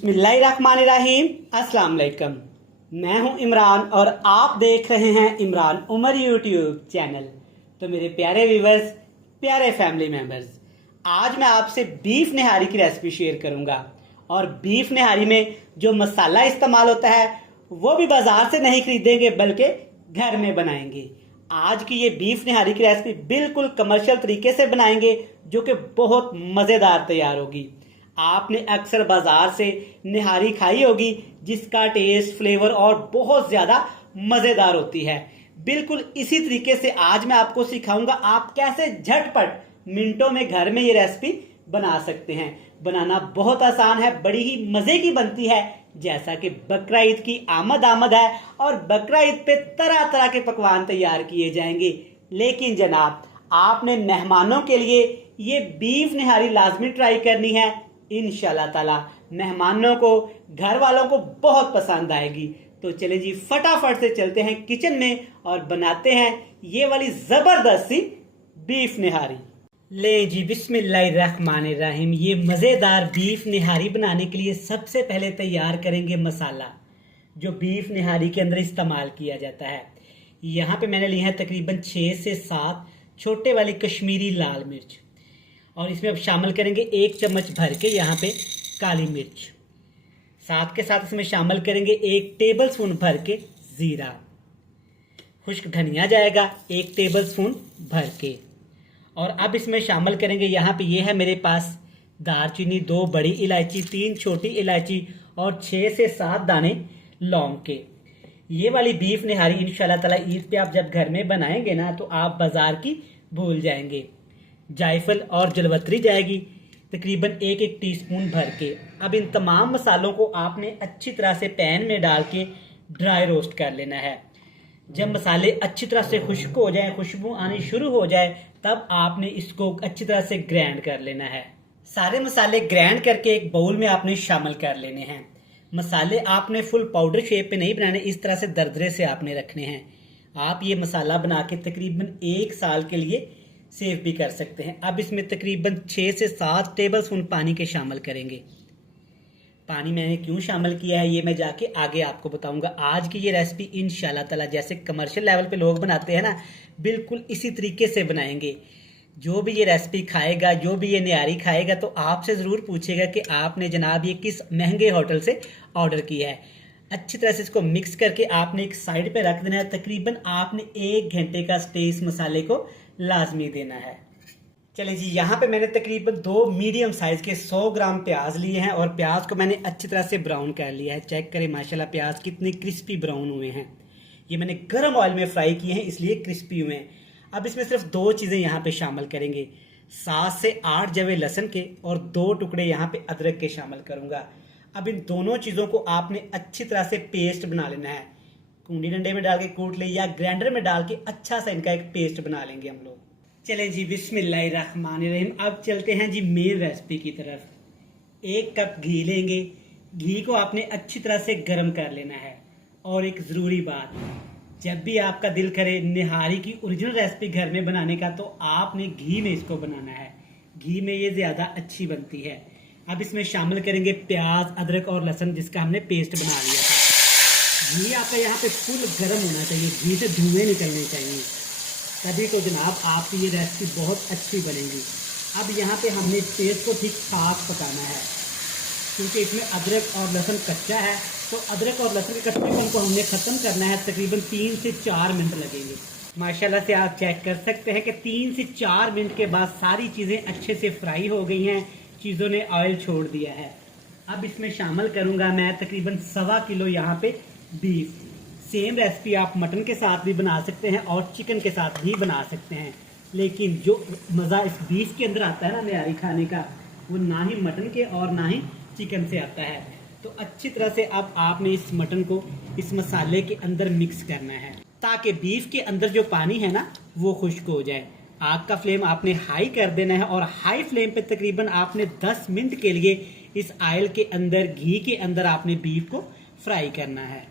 बिस्मिल्लाहिर्रहमानिर्रहीम। अस्सलाम वालेकुम। मैं हूं इमरान और आप देख रहे हैं इमरान उमर यूट्यूब चैनल। तो मेरे प्यारे व्यूवर्स, प्यारे फैमिली मेंबर्स, आज मैं आपसे बीफ निहारी की रेसिपी शेयर करूंगा। और बीफ निहारी में जो मसाला इस्तेमाल होता है वो भी बाजार से नहीं खरीदेंगे बल्कि घर में बनाएंगे। आज की ये बीफ निहारी की रेसिपी बिल्कुल कमर्शियल तरीके से बनाएंगे जो कि बहुत मज़ेदार तैयार होगी। आपने अक्सर बाजार से निहारी खाई होगी जिसका टेस्ट, फ्लेवर और बहुत ज्यादा मजेदार होती है। बिल्कुल इसी तरीके से आज मैं आपको सिखाऊंगा आप कैसे झटपट मिनटों में घर में ये रेसिपी बना सकते हैं। बनाना बहुत आसान है, बड़ी ही मजे की बनती है। जैसा कि बकरा ईद की आमद है और बकरा ईद पे तरह तरह के पकवान तैयार किए जाएंगे, लेकिन जनाब आपने मेहमानों के लिए ये बीफ निहारी लाजमी ट्राई करनी है। इंशाल्लाह ताला मेहमानों को, घर वालों को बहुत पसंद आएगी। तो चले जी फटाफट से चलते हैं किचन में और बनाते हैं ये वाली जबरदस्त सी बीफ निहारी। ले जी बिस्मिल्लाहिर्रहमानिर्रहीम। ये मज़ेदार बीफ निहारी बनाने के लिए सबसे पहले तैयार करेंगे मसाला जो बीफ निहारी के अंदर इस्तेमाल किया जाता है। यहाँ पे मैंने लिया है तकरीबन 6 से 7 छोटे वाली कश्मीरी लाल मिर्च, और इसमें अब शामिल करेंगे 1 चम्मच भर के यहाँ पे काली मिर्च। साथ के साथ इसमें शामिल करेंगे 1 टेबल स्पून भर के जीरा। खुश्क धनिया जाएगा 1 टेबल स्पून भर के। और अब इसमें शामिल करेंगे यहाँ पे ये है मेरे पास दालचीनी, 2 बड़ी इलायची, 3 छोटी इलायची और 6 से 7 दाने लौंग के। ये वाली बीफ निहारी इंशाल्लाह ताला ईद पे आप जब घर में बनाएंगे ना तो आप बाजार की भूल जाएंगे। जायफल और जलवतरी जाएगी तकरीबन 1-1 टीस्पून भर के। अब इन तमाम मसालों को आपने अच्छी तरह से पैन में डाल के ड्राई रोस्ट कर लेना है। जब मसाले अच्छी तरह से खुश्क हो जाए, खुशबू आनी शुरू हो जाए, तब आपने इसको अच्छी तरह से ग्राइंड कर लेना है। सारे मसाले ग्राइंड करके एक बाउल में आपने शामिल कर लेने हैं। मसाले आपने फुल पाउडर शेप पे नहीं बनाने, इस तरह से दरदरे से आपने रखने हैं। आप ये मसाला बना के तकरीबन 1 साल के लिए सेव भी कर सकते हैं। अब इसमें तकरीबन 6 से 7 टेबल स्पून पानी के शामिल करेंगे। पानी मैंने क्यों शामिल किया है ये मैं जाके आगे आपको बताऊंगा। आज की ये रेसिपी इंशाल्लाह ताला जैसे कमर्शियल लेवल पे लोग बनाते हैं ना, बिल्कुल इसी तरीके से बनाएंगे। जो भी ये रेसिपी खाएगा, जो भी ये निहारी खाएगा, तो आपसे ज़रूर पूछेगा कि आपने जनाब ये किस महंगे होटल से ऑर्डर किया है। अच्छी तरह से इसको मिक्स करके आपने एक साइड पे रख देना है। तकरीबन आपने 1 घंटे का स्टे इस मसाले को लाजमी देना है। चलिए जी, यहाँ पे मैंने तकरीबन 2 मीडियम साइज के 100 ग्राम प्याज लिए हैं और प्याज को मैंने अच्छी तरह से ब्राउन कर लिया है। चेक करें माशाल्लाह प्याज कितने क्रिस्पी ब्राउन हुए हैं। ये मैंने गर्म ऑयल में फ्राई किए हैं इसलिए क्रिस्पी हुए हैं। अब इसमें सिर्फ 2 चीज़ें यहाँ पे शामिल करेंगे। 7 से 8 जवे लहसुन के और 2 टुकड़े यहाँ पे अदरक के शामिल करूँगा। अब इन दोनों चीज़ों को आपने अच्छी तरह से पेस्ट बना लेना है। कूंडी डंडे में डाल के कूट ले या ग्राइंडर में डाल के अच्छा सा इनका एक पेस्ट बना लेंगे हम लोग। चले जी बिस्मिल्लाहिर्रहमानिर्रहीम। अब चलते हैं जी मेन रेसिपी की तरफ। 1 कप घी लेंगे। घी को आपने अच्छी तरह से गर्म कर लेना है। और एक ज़रूरी बात, जब भी आपका दिल करे निहारी की ओरिजिनल रेसिपी घर में बनाने का तो आपने घी में इसको बनाना है। घी में ये ज़्यादा अच्छी बनती है। अब इसमें शामिल करेंगे प्याज, अदरक और लहसुन जिसका हमने पेस्ट बना लिया था। घी आपका यहाँ पे फुल गर्म होना चाहिए, घी से धुएं निकलने चाहिए, तभी तो जनाब आपकी ये रेसिपी बहुत अच्छी बनेगी। अब यहाँ पे हमने इस पेस्ट को ठीक ठाक पकाना है क्योंकि इसमें अदरक और लहसुन कच्चा है। तो अदरक और लहसुन के कच्चेपन को हमने ख़त्म करना है। तकरीबन 3 से 4 मिनट लगेंगे। माशाल्लाह से आप चेक कर सकते हैं कि 3 से 4 मिनट के बाद सारी चीज़ें अच्छे से फ्राई हो गई हैं, चीज़ों ने ऑयल छोड़ दिया है। अब इसमें शामिल करूँगा मैं तकरीबन 1.25 किलो यहाँ पे बीफ। सेम रेसिपी आप मटन के साथ भी बना सकते हैं और चिकन के साथ भी बना सकते हैं, लेकिन जो मज़ा इस बीफ के अंदर आता है ना निहारी खाने का, वो ना ही मटन के और ना ही चिकन से आता है। तो अच्छी तरह से अब आपने इस मटन को इस मसाले के अंदर मिक्स करना है ताकि बीफ के अंदर जो पानी है ना वो खुश्क हो जाए। आग का फ्लेम आपने हाई कर देना है और हाई फ्लेम पे तकरीबन आपने 10 मिनट के लिए इस ऑयल के अंदर, घी के अंदर आपने बीफ को फ्राई करना है।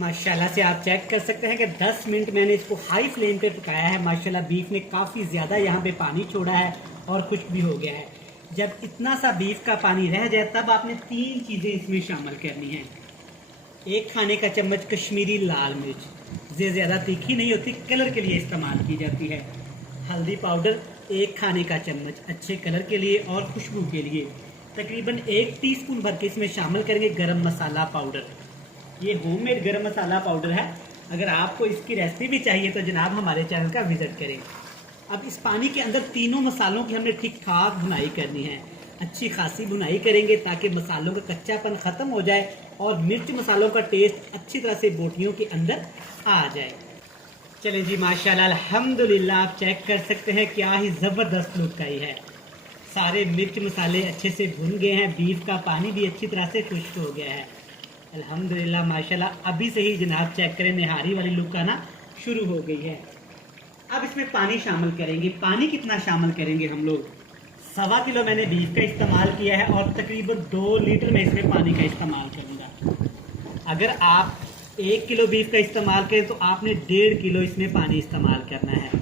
माशाल्लाह से आप चेक कर सकते हैं कि 10 मिनट मैंने इसको हाई फ्लेम पे पकाया है। माशाल्लाह बीफ ने काफ़ी ज़्यादा यहाँ पे पानी छोड़ा है और खुश्क भी हो गया है। जब इतना सा बीफ का पानी रह जाए तब आपने 3 चीज़ें इसमें शामिल करनी है। 1 खाने का चम्मच कश्मीरी लाल मिर्च, ये ज़्यादा तीखी नहीं होती, कलर के लिए इस्तेमाल की जाती है। हल्दी पाउडर 1 खाने का चम्मच, अच्छे कलर के लिए और खुशबू के लिए। तकरीबन 1 टीस्पून भर के इसमें शामिल करेंगे गरम मसाला पाउडर। ये होममेड गरम मसाला पाउडर है। अगर आपको इसकी रेसिपी भी चाहिए तो जनाब हमारे चैनल का विजिट करें। अब इस पानी के अंदर तीनों मसालों की हमने ठीक ठाक भुनाई करनी है। अच्छी खासी भुनाई करेंगे ताकि मसालों का कच्चापन ख़त्म हो जाए और मिर्च मसालों का टेस्ट अच्छी तरह से बोटियों के अंदर आ जाए। चलें जी, माशाल्लाह अल्हम्दुलिल्लाह, आप चेक कर सकते हैं क्या ही ज़बरदस्त लुक आई है। सारे मिर्च मसाले अच्छे से भुन गए हैं, बीफ का पानी भी अच्छी तरह से खुश्क हो गया है। अल्हम्दुलिल्लाह माशाल्लाह, अभी से ही जनाब चेक करें निहारी वाली लुक आना शुरू हो गई है। अब इसमें पानी शामिल करेंगे। पानी कितना शामिल करेंगे हम लोग? 1.25 किलो मैंने बीफ का इस्तेमाल किया है और तकरीबन 2 लीटर में इसमें पानी का इस्तेमाल करूँगा। अगर आप 1 किलो बीफ का इस्तेमाल करें तो आपने 1.5 किलो इसमें पानी इस्तेमाल करना है।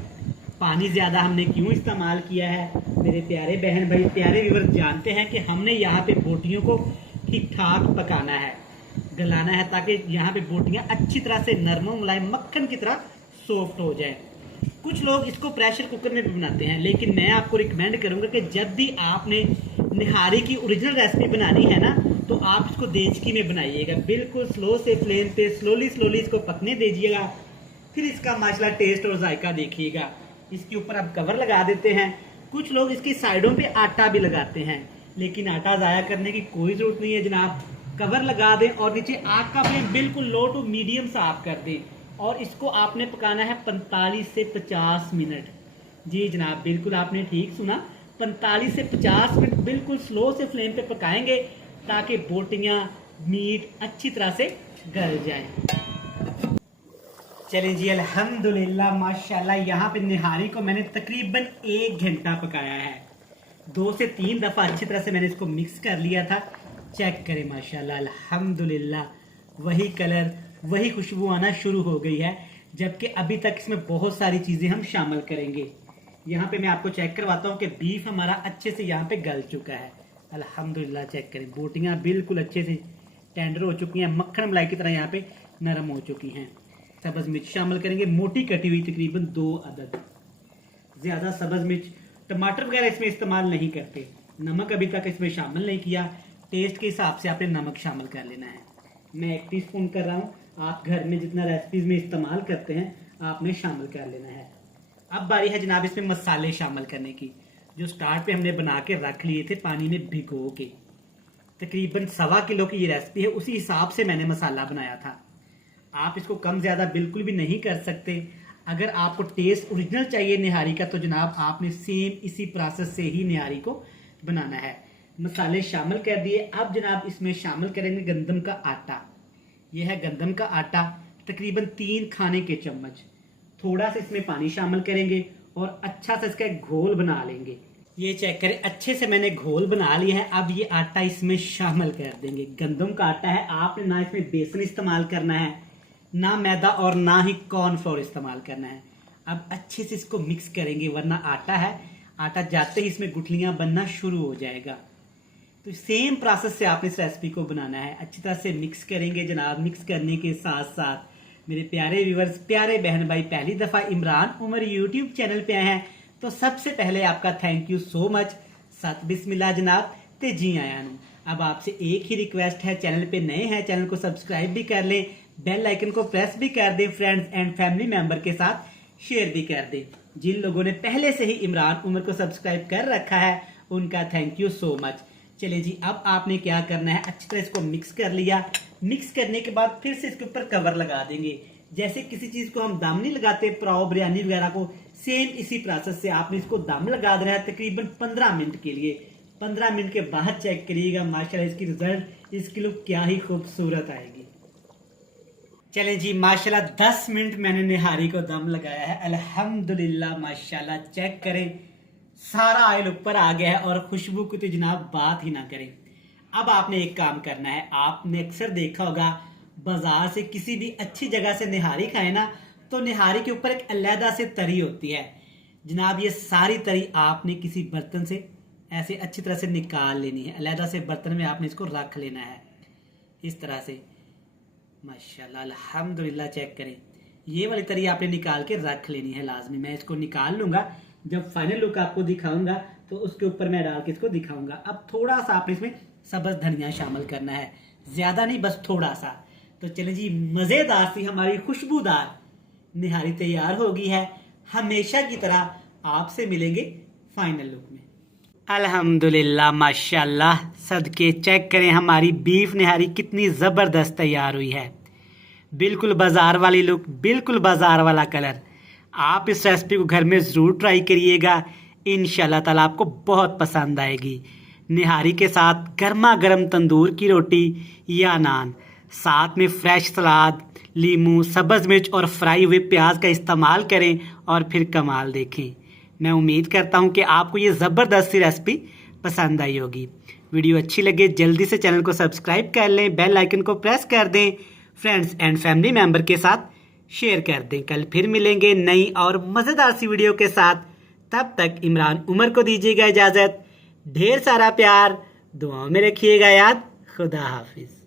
पानी ज़्यादा हमने क्यों इस्तेमाल किया है, मेरे प्यारे बहन भाई प्यारे व्यूअर्स जानते हैं कि हमने यहाँ पे बोटियों को ठीक ठाक पकाना है, गलाना है, ताकि यहाँ पे बोटियाँ अच्छी तरह से नरम मुलायम मक्खन की तरह सॉफ्ट हो जाए। कुछ लोग इसको प्रेशर कुकर में भी बनाते हैं, लेकिन मैं आपको रिकमेंड करूँगा कि जब भी आपने निहारी की ओरिजिनल रेसिपी बनानी है ना, तो आप इसको देचकी में बनाइएगा। बिल्कुल स्लो से फ्लेम पे स्लोली इसको पकने दीजिएगा, फिर इसका माशाल्लाह टेस्ट और जायका देखिएगा। इसके ऊपर आप कवर लगा देते हैं। कुछ लोग इसकी साइडों पे आटा भी लगाते हैं, लेकिन आटा ज़ाया करने की कोई ज़रूरत नहीं है जनाब। कवर लगा दें और नीचे आग का फ्लेम बिल्कुल लो टू मीडियम सा आप कर दें और इसको आपने पकाना है 45 से 50 मिनट। जी जनाब, बिल्कुल आपने ठीक सुना, 45 से 50 मिनट बिल्कुल स्लो से फ्लेम पे पकाएंगे ताकि बोटियाँ मीट अच्छी तरह से गल जाए। चलें जी, अल्हम्दुलिल्लाह माशाल्लाह, यहाँ पे निहारी को मैंने तकरीबन 1 घंटा पकाया है। 2 से 3 दफ़ा अच्छी तरह से मैंने इसको मिक्स कर लिया था। चेक करें माशाल्लाह अल्हम्दुलिल्लाह, वही कलर वही खुशबू आना शुरू हो गई है, जबकि अभी तक इसमें बहुत सारी चीज़ें हम शामिल करेंगे। यहाँ पे मैं आपको चेक करवाता हूँ कि बीफ हमारा अच्छे से यहाँ पे गल चुका है। अल्हम्दुलिल्लाह चेक करें, बोटियाँ बिल्कुल अच्छे से टेंडर हो चुकी हैं, मक्खन मलाई की तरह यहाँ पे नरम हो चुकी हैं। सब्ज़ मिर्च शामिल करेंगे, मोटी कटी हुई तकरीबन 2 अदद। ज़्यादा सब्ज़ मिर्च, टमाटर वगैरह इसमें इस्तेमाल नहीं करते। नमक अभी तक इसमें शामिल नहीं किया। टेस्ट के हिसाब से आपने नमक शामिल कर लेना है। मैं 1 टीस्पून कर रहा हूँ, आप घर में जितना रेसिपीज़ में इस्तेमाल करते हैं आपने शामिल कर लेना है। अब बारी है जनाब इसमें मसाले शामिल करने की, जो स्टार्ट पे हमने बना के रख लिए थे पानी में भिगो के। तकरीबन 1.25 किलो की ये रेसिपी है, उसी हिसाब से मैंने मसाला बनाया था। आप इसको कम ज़्यादा बिल्कुल भी नहीं कर सकते। अगर आपको टेस्ट ओरिजिनल चाहिए निहारी का तो जनाब आपने सेम इसी प्रोसेस से ही निहारी को बनाना है। मसाले शामिल कर दिए। अब जनाब इसमें शामिल करेंगे गंदम का आटा। यह है गंदम का आटा, तकरीबन 3 खाने के चम्मच। थोड़ा सा इसमें पानी शामिल करेंगे और अच्छा सा इसका एक घोल बना लेंगे। ये चेक करें, अच्छे से मैंने घोल बना लिया है। अब ये आटा इसमें शामिल कर देंगे। गंदम का आटा है, आपने ना इसमें बेसन इस्तेमाल करना है, ना मैदा और ना ही कॉर्नफ्लोर इस्तेमाल करना है। अब अच्छे से इसको मिक्स करेंगे, वरना आटा है, आटा जाते ही इसमें गुठलियां बनना शुरू हो जाएगा। तो सेम प्रोसेस से आपने इस रेसिपी को बनाना है। अच्छी तरह से मिक्स करेंगे जनाब। मिक्स करने के साथ साथ मेरे प्यारे व्यूवर्स, प्यारे बहन भाई, पहली दफ़ा इमरान उमर यूट्यूब चैनल पे आए हैं तो सबसे पहले आपका थैंक यू सो मच। सत बिस्मिल्लाह जनाब, ते जी आया नू। अब आपसे एक ही रिक्वेस्ट है, चैनल पे नए हैं चैनल को सब्सक्राइब भी कर लें, बेल आइकन को प्रेस भी कर दें, फ्रेंड्स एंड फैमिली मेंबर के साथ शेयर भी कर दें। जिन लोगों ने पहले से ही इमरान उमर को सब्सक्राइब कर रखा है उनका थैंक यू सो मच। चलिए जी, अब आपने क्या करना है, अच्छी तरह इसको मिक्स कर लिया। मिक्स करने के बाद फिर से इसके ऊपर कवर लगा देंगे। जैसे किसी चीज़ को हम दम नहीं लगाते, पुलाव बिरयानी वगैरह को, सेम इसी प्रोसेस से आपने इसको दम लगा देना है तकरीबन 15 मिनट के लिए। 15 मिनट के बाद चेक करिएगा माशाल्लाह इसकी रिजल्ट, इसकी लुक क्या ही खूबसूरत आएगी। चलें जी, माशाल्लाह 10 मिनट मैंने निहारी को दम लगाया है। अल्हम्दुलिल्लाह माशाल्लाह, चेक करें सारा ऑयल ऊपर आ गया है और खुशबू की तो जनाब बात ही ना करें। अब आपने एक काम करना है, आपने अक्सर देखा होगा बाजार से किसी भी अच्छी जगह से निहारी खाए ना, तो निहारी के ऊपर एक अलहदा से तरी होती है। जनाब ये सारी तरी आपने किसी बर्तन से ऐसे अच्छी तरह से निकाल लेनी है। अलहदा से बर्तन में आपने इसको रख लेना है इस तरह से। माशाल्लाह अल्हम्दुलिल्लाह। चेक करें, ये वाली तरी आपने निकाल के रख लेनी है लाजमी। मैं इसको निकाल लूँगा, जब फाइनल लुक आपको दिखाऊंगा तो उसके ऊपर मैं डाल के इसको दिखाऊंगा। अब थोड़ा सा आपने इसमें सब्ज़ धनिया शामिल करना है, ज़्यादा नहीं, बस थोड़ा सा। तो चलिए जी, मज़ेदार सी हमारी खुशबूदार निहारी तैयार हो गई है। हमेशा की तरह आपसे मिलेंगे फाइनल लुक में। अल्हम्दुलिल्लाह माशाल्लाह, सदके चेक करें हमारी बीफ निहारी कितनी ज़बरदस्त तैयार हुई है। बिल्कुल बाज़ार वाली लुक, बिल्कुल बाज़ार वाला कलर। आप इस रेसिपी को घर में ज़रूर ट्राई करिएगा, इंशाल्लाह ताला आपको बहुत पसंद आएगी। निहारी के साथ गर्मा गर्म तंदूर की रोटी या नान, साथ में फ्रेश सलाद, लीमू, सब्ज़ मिर्च और फ्राई हुए प्याज का इस्तेमाल करें और फिर कमाल देखें। मैं उम्मीद करता हूं कि आपको ये ज़बरदस्त सी रेसिपी पसंद आई होगी। वीडियो अच्छी लगे जल्दी से चैनल को सब्सक्राइब कर लें, बेल आइकन को प्रेस कर दें, फ्रेंड्स एंड फैमिली मेम्बर के साथ शेयर कर दें। कल फिर मिलेंगे नई और मज़ेदार सी वीडियो के साथ। तब तक इमरान उमर को दीजिएगा इजाज़त। ढेर सारा प्यार, दुआओं में रखिएगा याद। खुदा हाफिज़।